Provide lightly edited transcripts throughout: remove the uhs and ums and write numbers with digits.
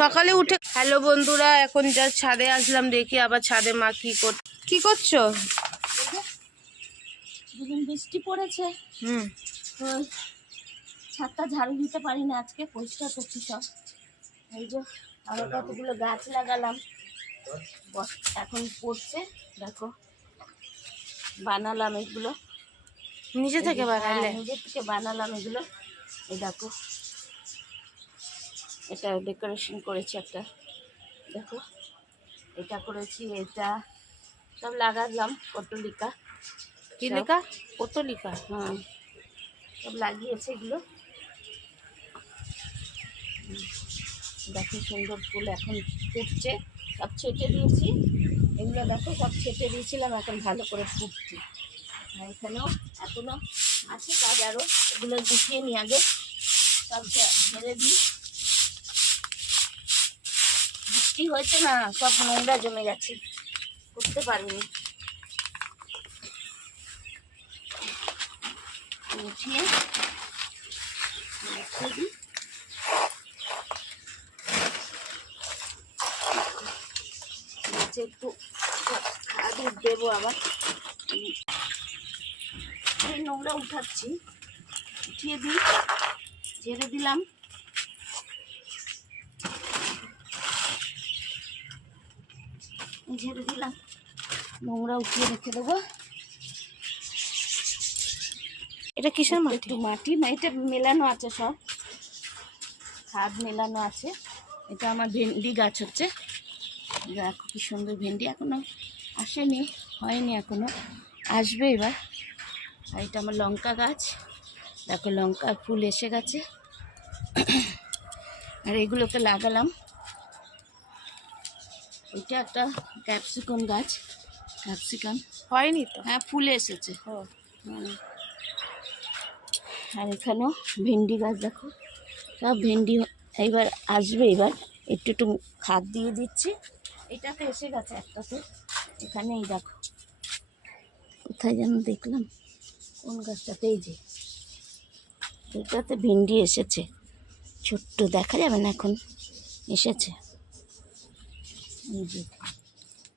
সকালে উঠে হ্যালো বন্ধুরা, এখন যা ছাদে আসলাম, দেখি আবার ছাদে মা কি করছো? বৃষ্টি পড়েছে, তো ছাদটা ঝাড়ু দিতে পারি না, আজকে পরিষ্কার করছি সব। এই যে আরো কতগুলো গাছ লাগালাম, এখন পড়ছে, দেখো বানালাম এগুলো নিজে থেকে বানালে? নিজে থেকে বানালাম এগুলো। এই দেখো, এটা ডেকোরেশন করেছি একটা, দেখো এটা করেছি, এটা সব লাগালাম। পটলিকা, কি লেখা? পটলিকা? হ্যাঁ, সব লাগিয়েছে এগুলো। দেখো সুন্দর ফুল এখন ফুটছে, সব ছেটে দিয়েছি এগুলো, দেখো সব ছেটে দিয়েছিলাম, এখন ভালো করে ফুটছে। আর এখানেও এখনো আছে কাজ, আরও এগুলো গুছিয়ে নিয়ে আগে সব ঝেড়ে দিই। বৃষ্টি হয়েছে না, সব নোংরা জমে গেছে, করতে পারিনি। উঠিয়ে রেখে দিই। গাছে একটু খাদ দেবো আবার, এই নোংরা উঠাচ্ছি, উঠিয়ে দিই, ঝেড়ে দিলাম। ঝেড়ে দিলাম, নোংরা উঠিয়ে রেখে দেবো। এটা কিসের মাটি? একটু মাটি না, এটা মেলানো আছে, সব খাদ মেলানো আছে। এটা আমার ভেন্ডি গাছ হচ্ছে, দেখো কি সুন্দর ভেন্ডি, এখনো আসেনি, হয়নি এখনো, আসবে এবার। আর এটা আমার লঙ্কা গাছ, দেখো লঙ্কা ফুল এসে গেছে। আর এগুলোকে লাগালাম। এটা একটা ক্যাপসিকাম গাছ, ক্যাপসিকাম হয়নি তো? হ্যাঁ, ফুলে এসেছে। আর এখানেও ভেন্ডি গাছ, দেখো সব ভেন্ডি এইবার আসবে। এবার একটু একটু খাদ দিয়ে দিচ্ছি। এটাতে এসে গেছে একটাতে, এখানে এই দেখো, কোথায় যেন দেখলাম, কোন গাছটাতে, এই যে এটাতে ভেন্ডি এসেছে, ছোট্ট, দেখা যাবে না এখন, এসেছে। এই যে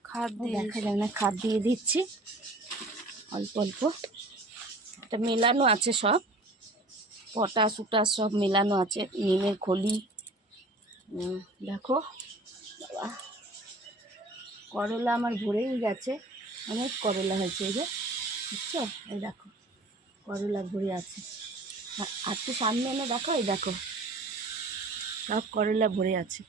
খাদ দেখা যাবে না, খাদ দিয়ে দিচ্ছি অল্প অল্প। এটা মেলানো আছে সব, পটাশ উটাশ সব মেলানো আছে, নিমের খলি। দেখো বাবা, করলা আমার ভরেই গেছে, অনেক করলা হয়েছে, এই যে বুঝছো, এই দেখো করলা ভরে আছে। আর একটু সামনে এনে দেখো, এই দেখো সব করলা ভরে আছে।